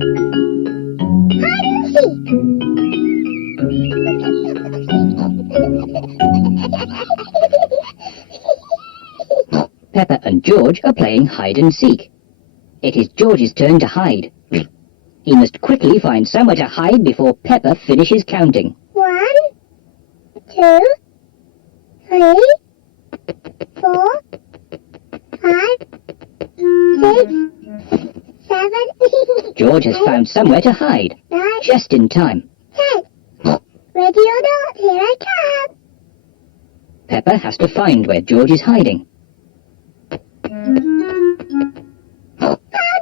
Hide and seek. Peppa and George are playing hide and seek. It is George's turn to hide. He must quickly find somewhere to hide before Peppa finishes counting. 1, 2, 3, 4, 5, 6, 7. George has found somewhere to hide, 9, just in time. 10. Ready or not, here I come. Peppa has to find where George is hiding. Found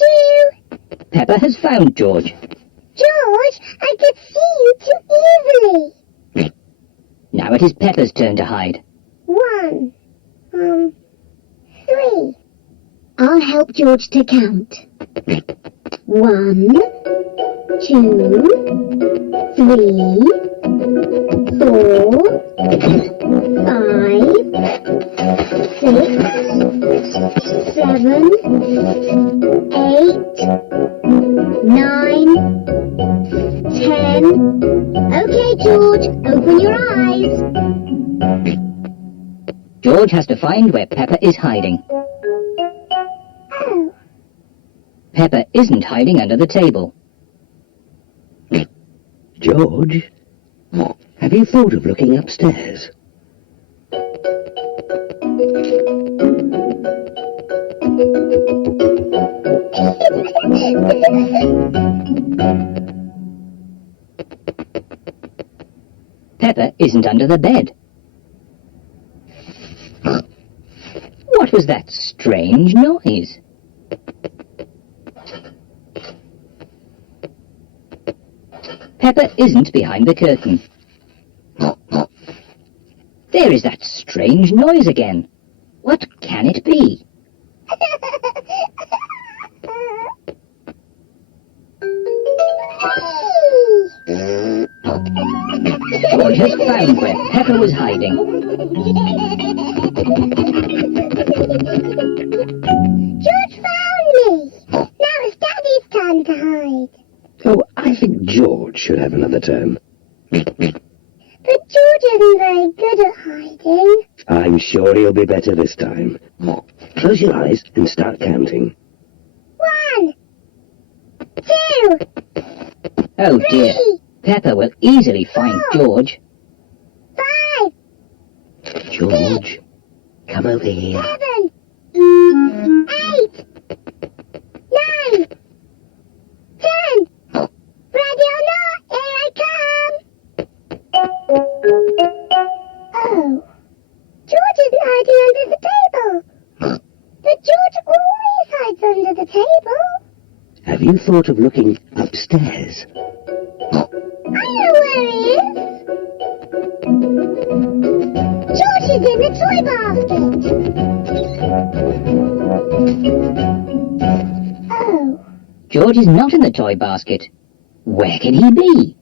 you. Peppa has found George. George, I could see you too easily. Now it is Peppa's turn to hide. 1, 3. I'll help George to count. 1, 2, 3, 4, 5, 6, 7, 8, 9, 10. Okay, George, open your eyes. George has to find where Peppa is hiding. Oh, Peppa isn't hiding under the table. George, have you thought of looking upstairs? Peppa isn't under the bed. What was that strange noise? Peppa isn't behind the curtain. There is that strange noise again. What can it be? George has found where Peppa was hiding. George found me. Now it's Daddy's turn to hide. Oh, I think George should have another turn. But George isn't very good at hiding. I'm sure he'll be better this time. Close your eyes and start counting. 1, 2, Oh dear, 3, Peppa will easily find George. 5, George, come over here. 7, 8, 9, 10. Ready or not, here I come. Oh, George isn't hiding under the table. But George always hides under the table. Have you thought of looking upstairs? I know where he is. George is in the toy basket. Oh, George is not in the toy basket. Where can he be?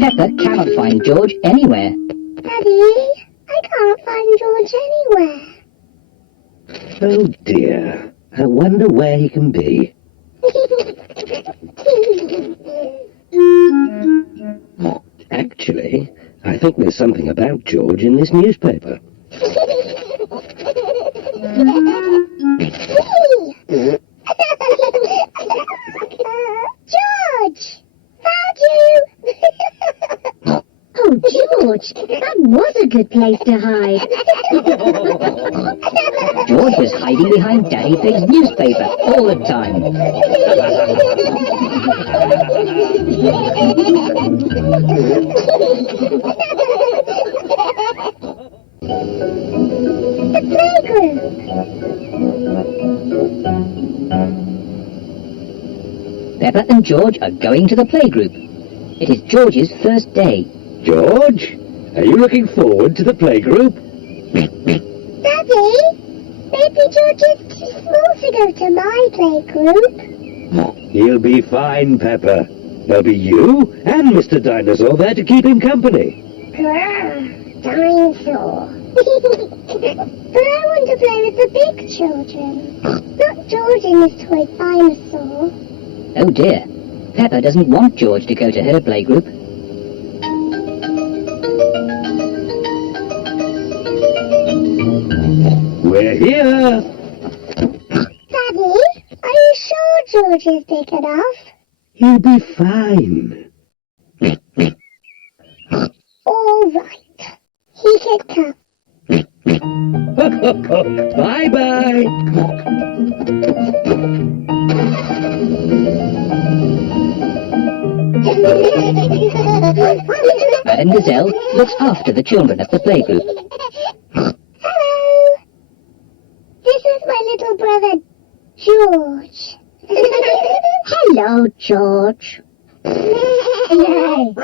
Peppa cannot find George anywhere. Daddy, I can't find George anywhere. Oh dear, I wonder where he can be. Actually, I think there's something about George in this newspaper. George! Found you! Oh, George, that was a good place to hide. George was hiding behind Daddy Pig's newspaper all the time. The playgroup! Peppa and George are going to the playgroup. It is George's first day. George, are you looking forward to the playgroup? Daddy, maybe George is too small to go to my playgroup. He'll be fine, Peppa. There'll be you and Mr. Dinosaur there to keep him company. Dinosaur. But I want to play with the big children, not George and his toy dinosaur. Oh dear, Peppa doesn't want George to go to her playgroup. We're here. Daddy, are you sure George is big enough? He'll be fine. All right. He can come. Bye-bye. Madame Gazelle looks after the children at the playgroup. Hello. This is my little brother, George. Hello, George. Hello.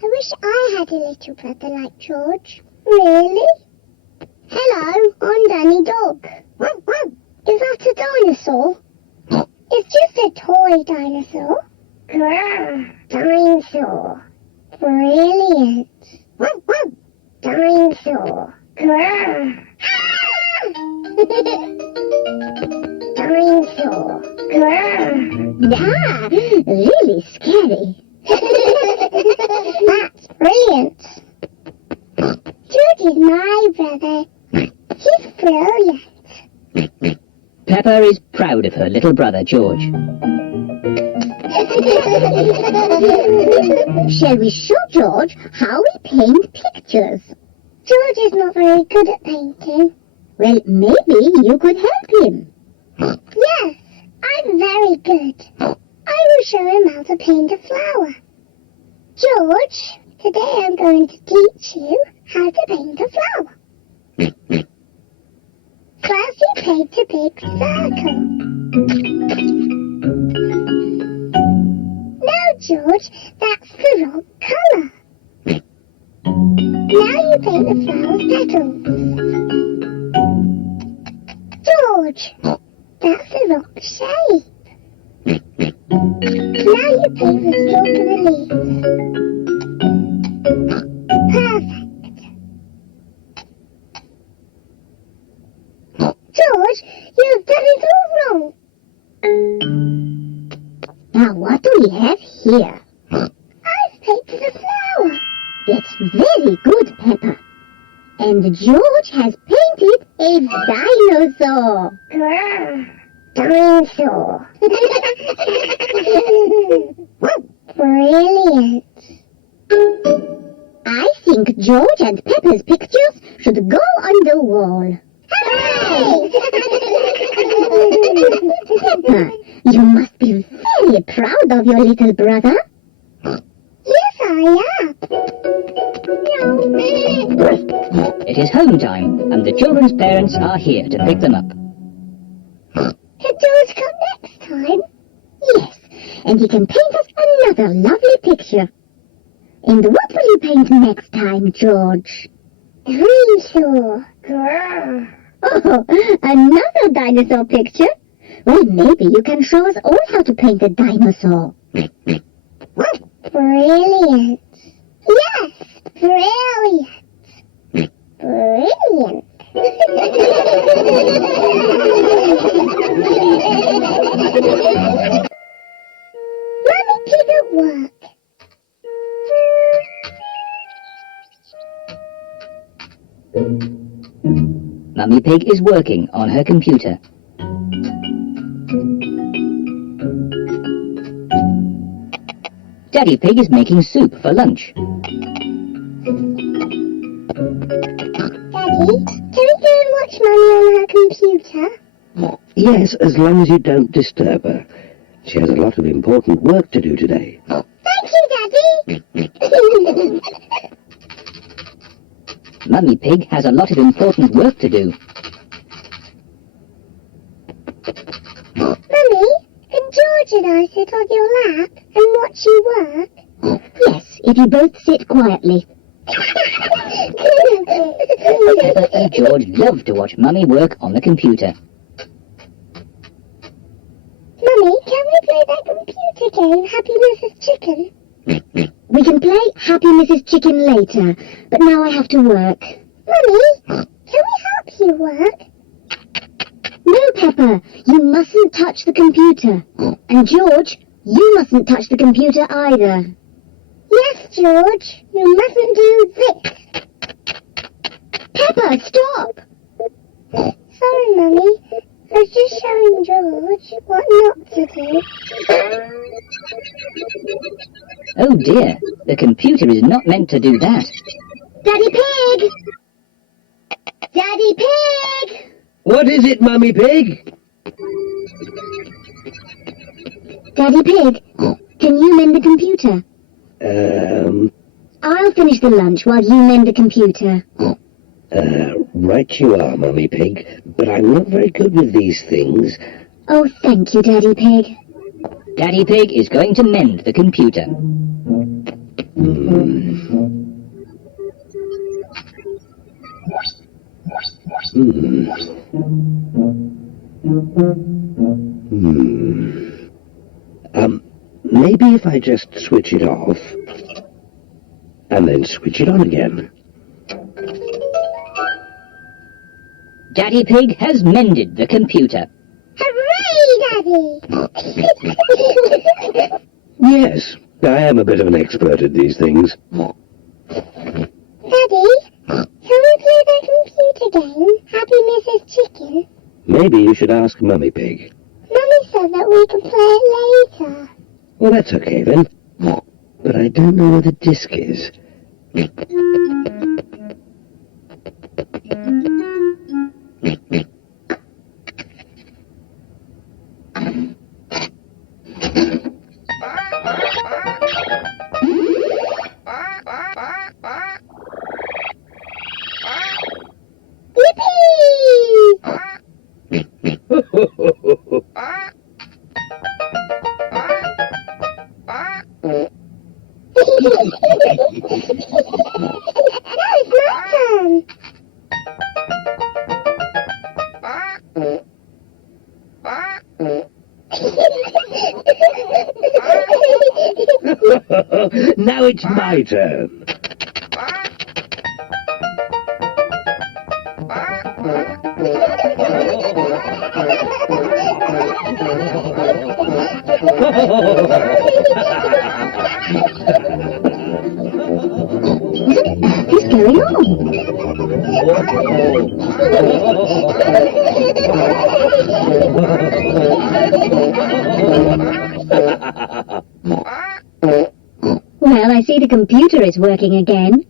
I wish I had a little brother like George. Really? Hello, I'm Danny Dog. Is that a dinosaur? It's just a toy dinosaur. Grrr, dinosaur. Brilliant. Dinosaur. Grrr. Dinosaur. Grrr. Ah, really scary. That's brilliant. George is my brother. He's brilliant. Peppa is proud of her little brother George. Shall we show George how we paint pictures? George is not very good at painting. Well, maybe you could help him. Yes, I'm very good. I will show him how to paint a flower. George, today I'm going to teach you how to paint a flower. First you paint a big circle. No, George, that's the wrong colour. Now you paint the flower's petals. George, that's the wrong shape. Now you paint the stalk of the leaves. Perfect. George, you've done it all wrong. Now, what do we have here? I've painted a flower. It's very good, Peppa. And George has painted a dinosaur. Grrr. Dinosaur. Brilliant. I think George and Peppa's pictures should go on the wall. Hooray! Peppa, you must be very proud of your little brother. Yes, I am. It is home time, and the children's parents are here to pick them up. Can George come next time? Yes, and he can paint us another lovely picture. And what will you paint next time, George? Dinosaur. Grrr. Oh, another dinosaur picture? Well, maybe you can show us all how to paint a dinosaur. Brilliant. Yes, brilliant. Brilliant. Mummy Pig at work. Mummy Pig is working on her computer. Daddy Pig is making soup for lunch. Daddy, can we go and watch Mummy on her computer? Yes, as long as you don't disturb her. She has a lot of important work to do today. Thank you, Daddy. Mummy Pig has a lot of important work to do. Mummy, can George and I sit on your lap and watch you work? Yes, if you both sit quietly. Peppa and George love to watch Mummy work on the computer. Mummy, can we play that computer game, Happy Mrs. Chicken? We can play Happy Mrs. Chicken later, but now I have to work. Mummy, can we help you work? No, Peppa, you mustn't touch the computer. And George, you mustn't touch the computer either. Yes, George, you mustn't do this. Peppa, stop! Sorry, Mummy. I was just showing George what not to do. Oh dear, the computer is not meant to do that. Daddy Pig! Daddy Pig! What is it, Mummy Pig? Daddy Pig, can you mend the computer? I'll finish the lunch while you mend the computer. Right you are, Mummy Pig, but I'm not very good with these things. Oh, thank you, Daddy Pig. Daddy Pig is going to mend the computer. Maybe if I just switch it off, and then switch it on again. Daddy Pig has mended the computer. Hooray, Daddy! Yes, I am a bit of an expert at these things. Daddy, can we play the computer game, Happy Mrs. Chicken? Maybe you should ask Mummy Pig. Mummy said that we could play it later. Well, that's okay then. But I don't know where the disc is. Now it's my turn. Now it's my turn. What's going on? Well, I see the computer is working again.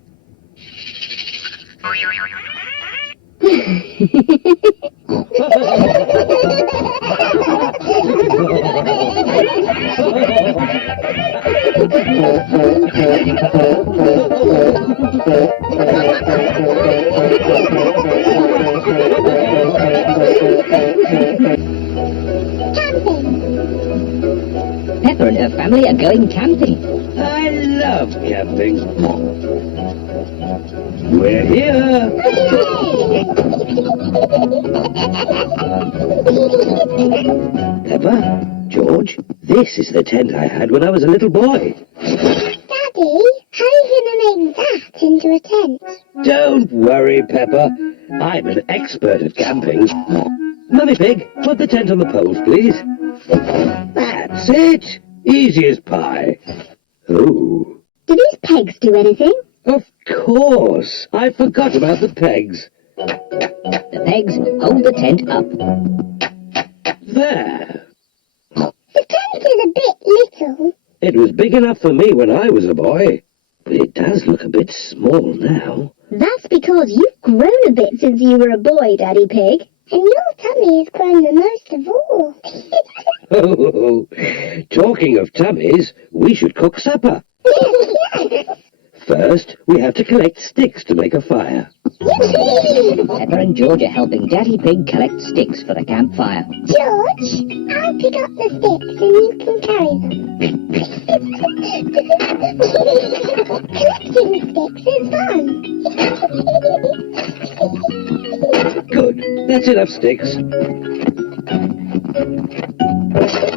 Peppa and her family are going camping. I love camping. We're here. Peppa, George, this is the tent I had when I was a little boy. Daddy, how are you going to make that into a tent? Don't worry, Peppa. I'm an expert at camping. Mummy Pig, put the tent on the poles, please. That's it. Easy as pie. Oh. Do these pegs do anything? Of course. I forgot about the pegs. The pegs hold the tent up. There. The tent is a bit little. It was big enough for me when I was a boy, but it does look a bit small now. That's because you've grown a bit since you were a boy, Daddy Pig. And your tummy has grown the most of all. Oh, talking of tummies, we should cook supper. Yes. First, we have to collect sticks to make a fire. Peppa and George are helping Daddy Pig collect sticks for the campfire. George, I'll pick up the sticks and you can carry them. Collecting sticks is fun. Good. That's enough sticks.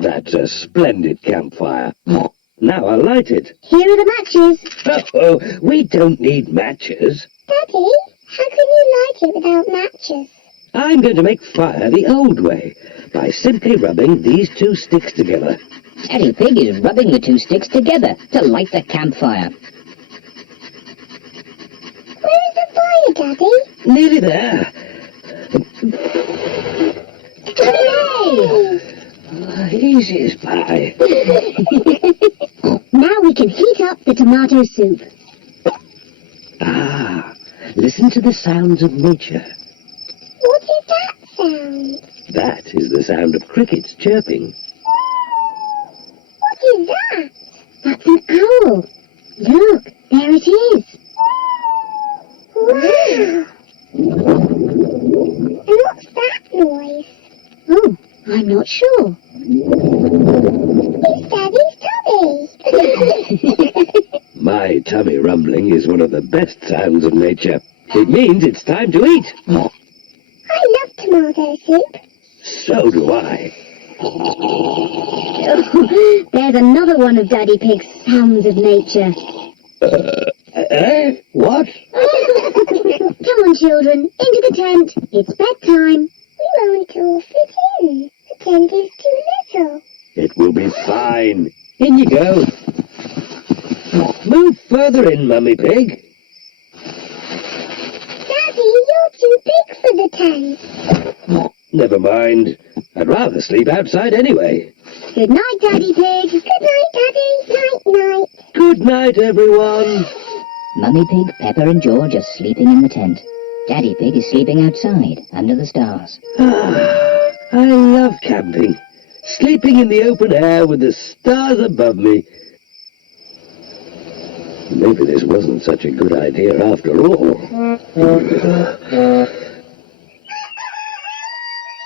That's a splendid campfire. Now I'll light it. Here are the matches. Oh, we don't need matches. Daddy, how can you light it without matches? I'm going to make fire the old way, by simply rubbing these two sticks together. Daddy Pig is rubbing the two sticks together to light the campfire. Where is the fire, Daddy? Nearly there. Hooray! Easy as pie. Now we can heat up the tomato soup. Ah, listen to the sounds of nature. What is that sound? That is the sound of crickets chirping. What is that? That's an owl. Look, there it is. Wow! And what's that noise? Oh, I'm not sure. It's Daddy's tummy. My tummy rumbling is one of the best sounds of nature. It means it's time to eat. I love tomato soup. So do I. Oh, there's another one of Daddy Pig's sounds of nature. What? Come on, children, into the tent. It's bedtime. We won't all fit in. The tent is too little. It will be fine. In you go. Move further in, Mummy Pig. Daddy, you're too big for the tent. Never mind. I'd rather sleep outside anyway. Good night, Daddy Pig. Good night, Daddy. Night-night. Good night, everyone. Mummy Pig, Peppa and George are sleeping in the tent. Daddy Pig is sleeping outside, under the stars. Ah, I love camping. Sleeping in the open air with the stars above me. Maybe this wasn't such a good idea after all.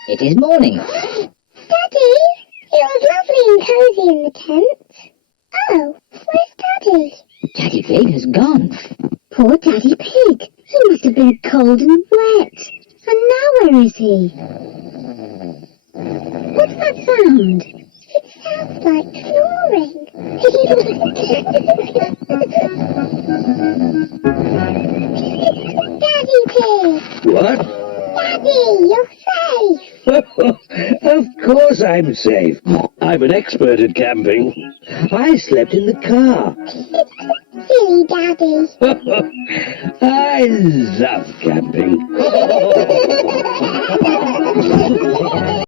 It is morning. Daddy, it was lovely and cozy in the tent. Oh, where's Daddy? Daddy Pig has gone. Poor Daddy Pig. He must have been cold and wet. And now where is he? What's that sound? It sounds like snoring. Daddy Pig! What? Daddy, you're safe! Of course I'm safe. I'm an expert at camping. I slept in the car. Silly Daddy. I love camping.